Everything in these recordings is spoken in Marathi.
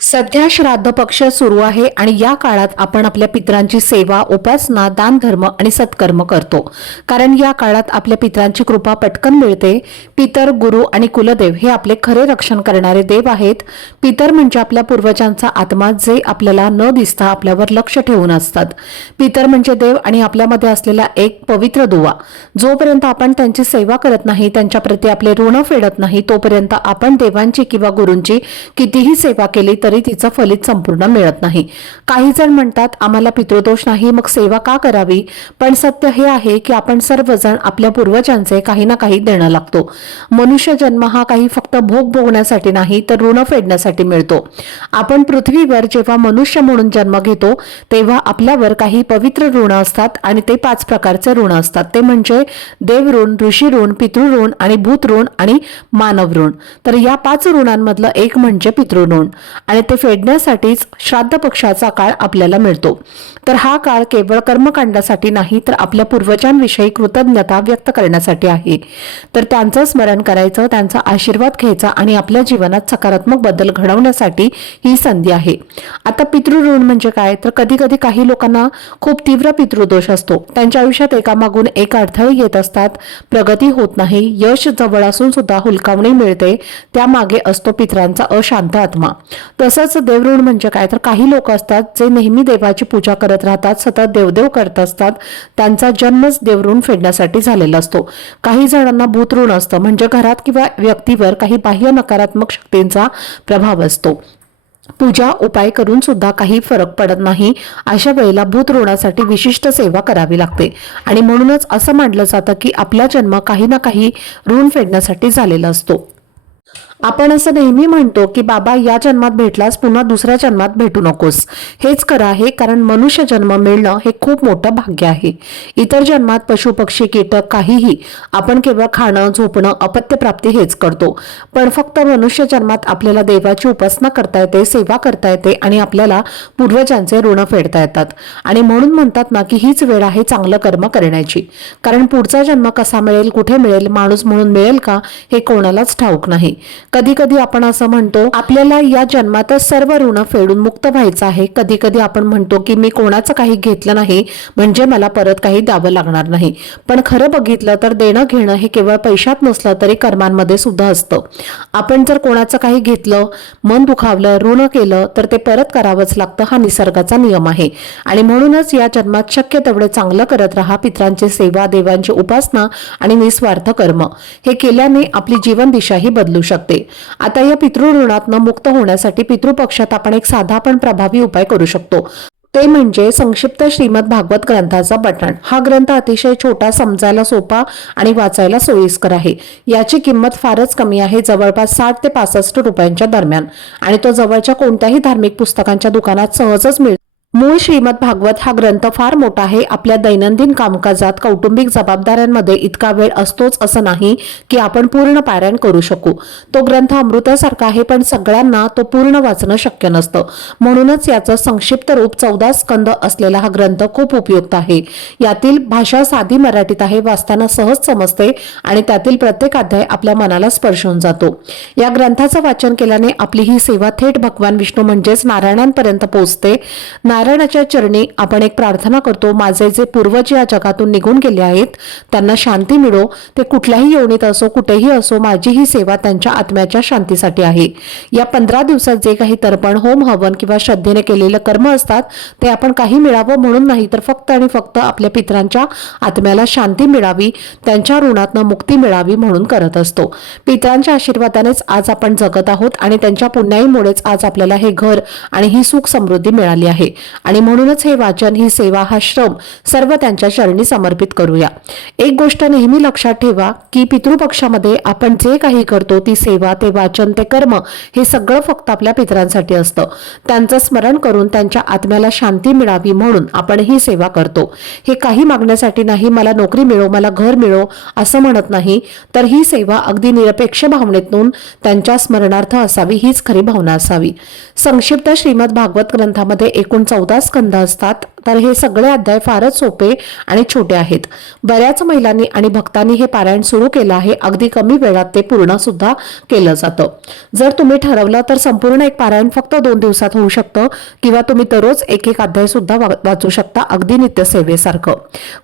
सध्या श्राद्ध पक्ष सुरू आहे आणि या काळात आपण आपल्या पितरांची सेवा उपासना दानधर्म आणि सत्कर्म करतो. कारण या काळात आपल्या पितरांची कृपा पटकन मिळते. पितर गुरु आणि कुलदेव हे आपले खरे रक्षण करणारे देव आहेत. पितर म्हणजे आपल्या पूर्वजांचा आत्मा जे आपल्याला न दिसता आपल्यावर लक्ष ठेवून असतात. पितर म्हणजे देव आणि आपल्यामध्ये असलेला एक पवित्र दुवा. जोपर्यंत आपण त्यांची सेवा करत नाही त्यांच्या प्रती आपले ऋण फेडत नाही तोपर्यंत आपण देवांची किंवा गुरूंची कितीही सेवा केली तरी तिचं फलित संपूर्ण मिळत नाही. काही जण म्हणतात आम्हाला पितृदोष नाही मग सेवा का करावी? पण सत्य हे आहे की आपण सर्वजण आपल्या पूर्वजांचे काही ना काही देणं लागतो. मनुष्य जन्म हा काही फक्त भोग भोगण्यासाठी नाही तर ऋण फेडण्यासाठी मिळतो. आपण पृथ्वीवर जेव्हा मनुष्य म्हणून जन्म घेतो तेव्हा आपल्यावर काही पवित्र ऋण असतात आणि ते पाच प्रकारचे ऋण असतात. ते म्हणजे देव ऋण ऋषी ऋण पितृ ऋण आणि भूत ऋण आणि मानव ऋण तर या पाच ऋणांमधलं एक म्हणजे पितृऋण. आणि ते फेडण्यासाठीच श्राद्ध पक्षाचा काळ आपल्याला मिळतो. तर हा काळ केवळ कर्मकांडासाठी नाही तर आपल्या पूर्वजांविषयी कृतज्ञता व्यक्त करण्यासाठी आहे. तर त्यांचं स्मरण करायचं त्यांचा आशीर्वाद घ्यायचा आणि आपल्या जीवनात सकारात्मक बदल घडवण्यासाठी ही संधी आहे. आता पितृऋण म्हणजे काय? तर कधी कधी काही लोकांना खूप तीव्र पितृदोष असतो. त्यांच्या आयुष्यात एकामागून एक अडथळे येत असतात. प्रगती होत नाही. यश जवळ असून सुद्धा हुलकावणी मिळते. त्यामागे असतो पितरांचा अशांत आत्मा. तसंच देवऋण म्हणजे काय? तर काही लोक असतात जे नेहमी देवाची पूजा करत राहतात सतत देवदेव करत असतात. त्यांचा जन्मच देवऋण फेडण्यासाठी झालेला असतो. काही जणांना भूतऋण असतं. म्हणजे घरात किंवा व्यक्तीवर काही बाह्य नकारात्मक शक्तींचा प्रभाव असतो. पूजा उपाय करून सुद्धा काही फरक पडत नाही. अशा वेळेला भूत ऋणासाठी विशिष्ट सेवा करावी लागते. आणि म्हणूनच असं मानलं जातं की आपला जन्म काही ना काही ऋण फेडण्यासाठी झालेला असतो. आपण असं नेहमी म्हणतो की बाबा या जन्मात भेटलास पुन्हा दुसऱ्या जन्मात भेटू नकोस. हेच खरं आहे कारण मनुष्य जन्म मिळणं हे खूप मोठं भाग्य आहे. इतर जन्मात पशु पक्षी कीटक काहीही आपण केवळ खाणं झोपणं अपत्यप्राप्ती हेच करतो. पण फक्त मनुष्य जन्मात आपल्याला देवाची उपासना करता येते सेवा करता येते आणि आपल्याला पूर्वजांचे ऋण फेडता येतात. आणि म्हणून म्हणतात ना की हीच वेळ आहे चांगलं कर्म करण्याची. कारण पुढचा जन्म कसा मिळेल कुठे मिळेल माणूस म्हणून मिळेल का हे कोणालाच ठाऊक नाही. कधी कधी आपण असं म्हणतो आपल्याला या जन्मातच सर्व ऋण फेडून मुक्त व्हायचं आहे. कधी कधी आपण म्हणतो की मी कोणाचं काही घेतलं नाही म्हणजे मला परत काही द्यावं लागणार नाही. पण खरं बघितलं तर देणं घेणं हे केवळ पैशात नसलं तरी कर्मांमध्ये सुद्धा असतं. आपण जर कोणाचं काही घेतलं मन दुखावलं ऋण केलं तर ते परत करावंच लागतं. हा निसर्गाचा नियम आहे. आणि म्हणूनच या जन्मात शक्य तेवढे चांगलं करत राहा. पित्रांची सेवा देवांची उपासना आणि निस्वार्थ कर्म. हे केल्याने आपली जीवन दिशाही बदलू शकते. आता या पितृऋणातनं मुक्त होण्यासाठी पितृपक्षात आपण एक साधा पण प्रभावी उपाय करू शकतो. ते म्हणजे संक्षिप्त श्रीमद भागवत ग्रंथाचा बटण हा ग्रंथ अतिशय छोटा समजायला सोपा आणि वाचायला सोयीस्कर आहे. याची किंमत फारच कमी आहे जवळपास साठ ते पासष्ट रुपयांच्या दरम्यान. आणि तो जवळच्या कोणत्याही धार्मिक पुस्तकांच्या दुकानात सहजच मिळतो मूळ श्रीमद भागवत हा ग्रंथ फार मोठा आहे. आपल्या दैनंदिन कामकाजात कौटुंबिक जबाबदाऱ्यांमध्ये इतका वेळ असतोच असं नाही की आपण पूर्ण पारायण करू शकू. तो ग्रंथ अमृतासारखा आहे पण सगळ्यांना तो पूर्ण वाचणं शक्य नसतं. म्हणूनच याचं संक्षिप्त रूप चौदा स्कंद असलेला हा ग्रंथ खूप उपयुक्त आहे. यातील भाषा साधी मराठीत आहे वाचताना सहज समजते आणि त्यातील प्रत्येक अध्याय आपल्या मनाला स्पर्शून जातो. या ग्रंथाचं वाचन केल्याने आपली ही सेवा थेट भगवान विष्णू म्हणजेच नारायणांपर्यंत पोहोचते. नारायणाच्या चरणी आपण एक प्रार्थना करतो. माझे जे पूर्वज या जगातून निघून गेले आहेत त्यांना शांती मिळो. ते कुठल्याही योनीत असो कुठेही असो माझी ही सेवा त्यांच्या आत्म्याच्या शांतीसाठी आहे. या पंधरा दिवसात जे काही तर्पण होम हवन किंवा श्रद्धेने केलेलं कर्म असतात ते आपण काही मिळावं म्हणून नाही तर फक्त आणि फक्त आपल्या पितरांच्या आत्म्याला शांती मिळावी त्यांच्या ऋणातनं मुक्ती मिळावी म्हणून करत असतो. पितरांच्या आशीर्वादानेच आज आपण जगत आहोत आणि त्यांच्या पुण्याईमुळेच आज आपल्याला हे घर आणि ही सुख समृद्धी मिळाली आहे. आणि म्हणूनच हे वाचन ही सेवा हा श्रम सर्व त्यांच्या चरणी समर्पित करूया. एक गोष्ट नेहमी लक्षात ठेवा की पितृपक्षामध्ये आपण जे काही करतो ती सेवा ते वाचन ते कर्म हे सगळं फक्त आपल्या पितरांसाठी असतं. त्यांचं स्मरण करून त्यांच्या आत्म्याला शांती मिळावी म्हणून आपण ही सेवा करतो. हे काही मागण्यासाठी नाही मला नोकरी मिळो मला घर मिळो असं म्हणत नाही तर ही सेवा अगदी निरपेक्ष भावनेतून त्यांच्या स्मरणार्थ असावी हीच खरी भावना असावी. संक्षिप्त श्रीमद भागवत ग्रंथामध्ये एकूण चौदा स्कंद असतात तर हे सगळे अध्याय फारच सोपे आणि छोटे आहेत. बऱ्याच महिलांनी आणि भक्तांनी हे पारायण सुरू केलं आहे अगदी कमी वेळात ते पूर्ण सुद्धा केलं जातं. जर तुम्ही ठरवलं तर संपूर्ण एक पारायण फक्त दोन दिवसात होऊ शकतं किंवा तुम्ही दररोज एक एक अध्याय सुद्धा वाचू शकता अगदी नित्यसेवेसारखं.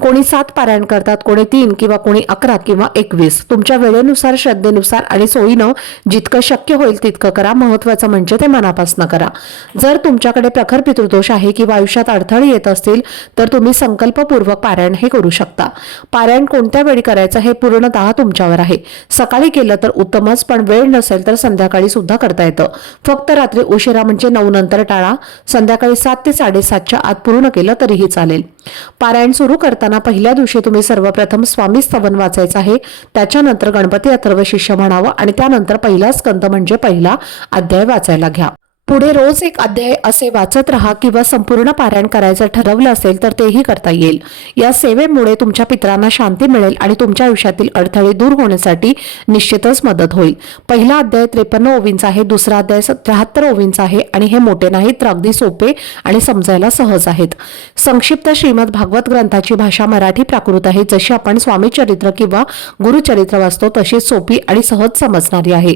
कोणी सात पारायण करतात कोणी तीन किंवा कोणी अकरा किंवा एकवीस. तुमच्या वेळेनुसार श्रद्धेनुसार आणि सोयीनं जितकं शक्य होईल तितकं करा महत्वाचं म्हणजे ते मनापासून करा. जर तुमच्याकडे प्रखर पितृदोष आहे किंवा आयुष्यात अडथळे येत असतील तर तुम्ही संकल्पपूर्वक पारायण हे करू शकता. पारायण कोणत्या वेळी करायचं हे पूर्णतः तुमच्यावर आहे. सकाळी केलं तर उत्तमच पण वेळ नसेल तर संध्याकाळी सुद्धा करता येतं. फक्त रात्री उशिरा म्हणजे नऊ नंतर टाळा. संध्याकाळी सात ते साडेसातच्या आत पूर्ण केलं तरीही चालेल. पारायण सुरू करताना पहिल्या दिवशी तुम्ही सर्वप्रथम स्वामी स्तवन वाचायचं आहे. त्याच्यानंतर गणपती अथर्व शिष्य म्हणावं आणि त्यानंतर पहिला स्कंद म्हणजे पहिला अध्याय वाचायला घ्या. पुढे रोज एक अध्याय असे वाचत राहा किंवा संपूर्ण पारायण करायचं ठरवलं असेल तर तेही करता येईल. या सेवेमुळे तुमच्या पित्रांना शांती मिळेल आणि तुमच्या आयुष्यातील अडथळे दूर होण्यासाठी निश्चितच मदत होईल. पहिला अध्याय त्रेपन्न ओवींचा आहे दुसरा अध्याय त्र्याहत्तर ओवींचा आहे आणि हे मोठे नाहीत तर अगदी सोपे आणि समजायला सहज आहेत. संक्षिप्त श्रीमद भागवत ग्रंथाची भाषा मराठी प्राकृत आहे. जशी आपण स्वामी चरित्र किंवा गुरुचरित्र वाचतो तशी सोपी आणि सहज समजणारी आहे.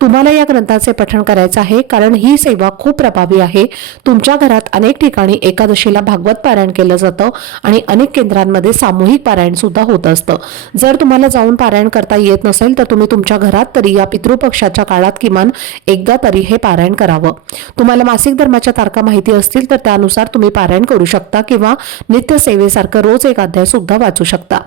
तुम्हाला या ग्रंथाचे पठण करायचं आहे कारण ही सेवा खूप प्रभावी आहे. तुमच्या घरात अनेक ठिकाणी एकादशीला भागवत पारायण केलं जातं आणि अनेक केंद्रांमध्ये सामूहिक पारायण सुद्धा होत असतं. जर तुम्हाला जाऊन पारायण करता येत नसेल तर तुम्ही तुमच्या घरात तरी या पितृपक्षाच्या काळात किमान एकदा तरी हे पारायण करावं. तुम्हाला मासिक धर्माच्या तारखा माहिती असतील तर त्यानुसार तुम्ही पारायण करू शकता किंवा नित्य सेवेसारखं रोज एक अध्याय सुद्धा वाचू शकता.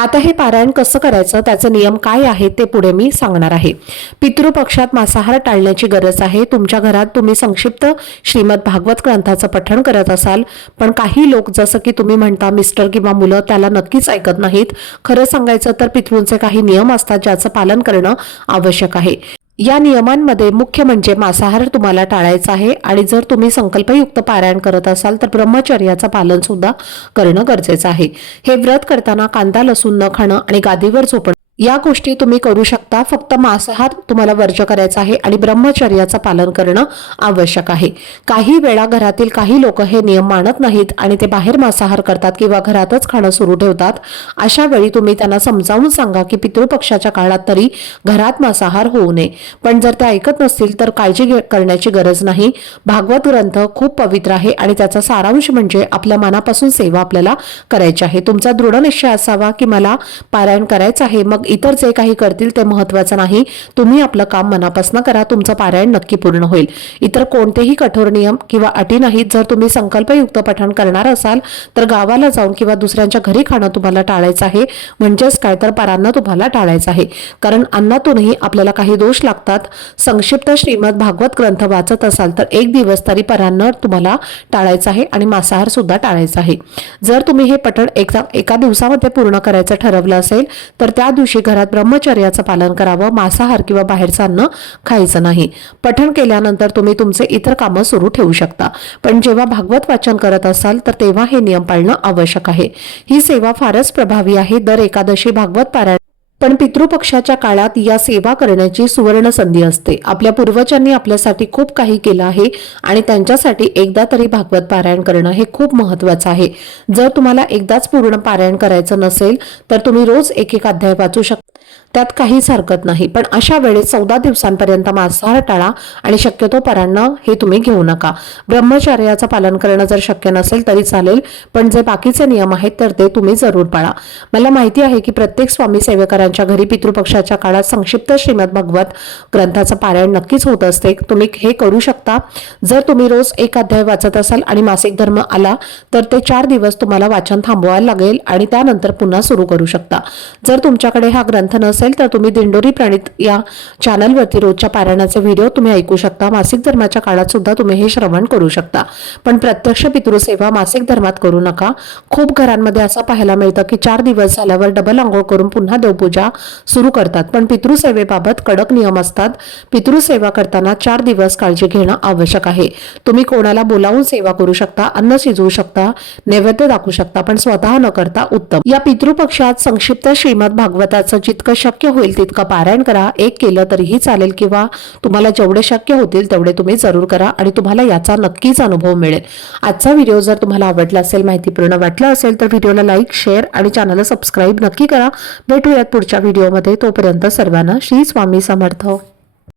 आता हे पारायण कसं करायचं? त्याचे नियम काय आहेत ते पुढे मी सांगणार आहे. पितृपक्षात मांसाहार टाळण्याची गरज आहे. तुमच्या घरात तुम्ही संक्षिप्त श्रीमद भागवत ग्रंथाचं पठण करत असाल. पण काही लोक जसं की तुम्ही म्हणता मिस्टर किंवा मुलं त्याला नक्कीच ऐकत नाहीत. खरं सांगायचं तर पितृंचे काही नियम असतात ज्याचं पालन करणं आवश्यक आहे. या नियमांमध्ये मुख्य म्हणजे मांसाहार तुम्हाला टाळायचा आहे आणि जर तुम्ही संकल्पयुक्त पारायण करत असाल तर ब्रह्मचर्याचं पालन सुद्धा करणं गरजेचं आहे. हे व्रत करताना कांदा लसूण न खाणं आणि गादीवर झोपणं या गोष्टी तुम्ही करू शकता. फक्त मांसाहार तुम्हाला वर्ज करायचा आहे आणि ब्रह्मचर्याचं पालन करणं आवश्यक आहे. काही वेळा घरातील काही लोक हे नियम मानत नाहीत आणि ते बाहेर मांसाहार करतात किंवा घरातच खाणं सुरू ठेवतात. अशा वेळी तुम्ही त्यांना समजावून सांगा की पितृपक्षाच्या काळात तरी घरात मांसाहार होऊ नये. पण जर ते ऐकत नसतील तर काळजी घे- करण्याची गरज नाही. भागवत ग्रंथ खूप पवित्र आहे आणि त्याचा सारांश म्हणजे आपल्या मनापासून सेवा आपल्याला करायची आहे. तुमचा दृढ निश्चय असावा की मला पारायण करायचं आहे. मग इतर जे काही करतील ते महत्वाचं नाही. तुम्ही आपलं काम मनापासून करा तुमचं पारायण नक्की पूर्ण होईल. इतर कोणतेही कठोर नियम किंवा अटी नाहीत. जर तुम्ही संकल्पयुक्त पठण करणार असाल तर गावाला जाऊन किंवा दुसऱ्यांच्या घरी खाणं तुम्हाला टाळायचं आहे. म्हणजेच काय तर परांना तुम्हाला टाळायचं आहे. कारण अन्नातूनही आपल्याला काही दोष लागतात. संक्षिप्त श्रीमद भागवत ग्रंथ वाचत असाल तर एक दिवस तरी परान्न तुम्हाला टाळायचं आहे आणि मांसाहार सुद्धा टाळायचा आहे. जर तुम्ही हे पठण एका एका दिवसामध्ये पूर्ण करायचं ठरवलं असेल तर त्या दिवशी घरात ब्रह्मचर्याचं पालन करावं मांसाहार किंवा बाहेरचं अन्न खायचं नाही. पठण केल्यानंतर तुम्ही तुमचे इतर कामं सुरू ठेवू शकता. पण जेव्हा भागवत वाचन करत असाल तर तेव्हा हे नियम पाळणं आवश्यक आहे. ही सेवा फारच प्रभावी आहे. दर एकादशी भागवत पारायण पण पितृपक्षाच्या काळात या सेवा करण्याची सुवर्ण संधी असते. आपल्या पूर्वजांनी आपल्यासाठी खूप काही केलं आहे आणि त्यांच्यासाठी एकदा तरी भागवत पारायण करणं हे खूप महत्वाचं आहे. जर तुम्हाला एकदाच पूर्ण पारायण करायचं नसेल तर तुम्ही रोज एक एक अध्याय वाचू शकता त्यात काहीच हरकत नाही. पण अशा वेळेस चौदा दिवसांपर्यंत मांसाहार टाळा आणि शक्यतो परांना हे तुम्ही घेऊ नका. ब्रह्मचर्याचं पालन करणं जर शक्य नसेल तरी चालेल पण जे बाकीचे नियम आहेत तर ते तुम्ही जरूर पाळा. मला माहिती आहे की प्रत्येक स्वामी सेवेकरांच्या घरी पितृपक्षाच्या काळात संक्षिप्त श्रीमद भगवत ग्रंथाचं पारायण नक्कीच होत असते. तुम्ही हे करू शकता. जर तुम्ही रोज एक अध्याय वाचत असाल आणि मासिक धर्म आला तर ते चार दिवस तुम्हाला वाचन थांबवायला लागेल आणि त्यानंतर पुन्हा सुरू करू शकता. जर तुमच्याकडे हा ग्रंथ नसेल असेल तर तुम्ही दिंडोरी प्रणित या चॅनलवरती रोजच्या पारायणाचे व्हिडिओ तुम्ही ऐकू शकता. मासिक धर्माच्या काळात सुद्धा तुम्ही हे श्रवण करू शकता. पण प्रत्यक्ष पितृसेवा मासिक धर्मात करू नका. खूप घरांमध्ये असं पाहायला मिळतं की चार दिवस झाल्यावर डबल आंघोळ करून पुन्हा देवपूजा सुरू करतात. पण पितृसेवेबाबत कडक नियम असतात. पितृसेवा करताना चार दिवस काळजी घेणं आवश्यक आहे. तुम्ही कोणाला बोलावून सेवा करू शकता अन्न शिजवू शकता नैवेद्य दाखवू शकता पण स्वतः न करता उत्तम. या पितृपक्षात संक्षिप्त श्रीमद भागवताचं जितकं शक्य होईल तितकं पारायण करा. एक केलं तरीही चालेल किंवा तुम्हाला जेवढे शक्य होतील तेवढे तुम्ही जरूर करा आणि तुम्हाला याचा नक्कीच अनुभव मिळेल. आजचा व्हिडिओ जर तुम्हाला आवडला असेल माहितीपूर्ण वाटलं असेल तर व्हिडिओला लाईक शेअर आणि चॅनलला सबस्क्राईब नक्की करा. भेटूयात पुढच्या व्हिडिओमध्ये. तोपर्यंत सर्वांना श्री स्वामी समर्थ.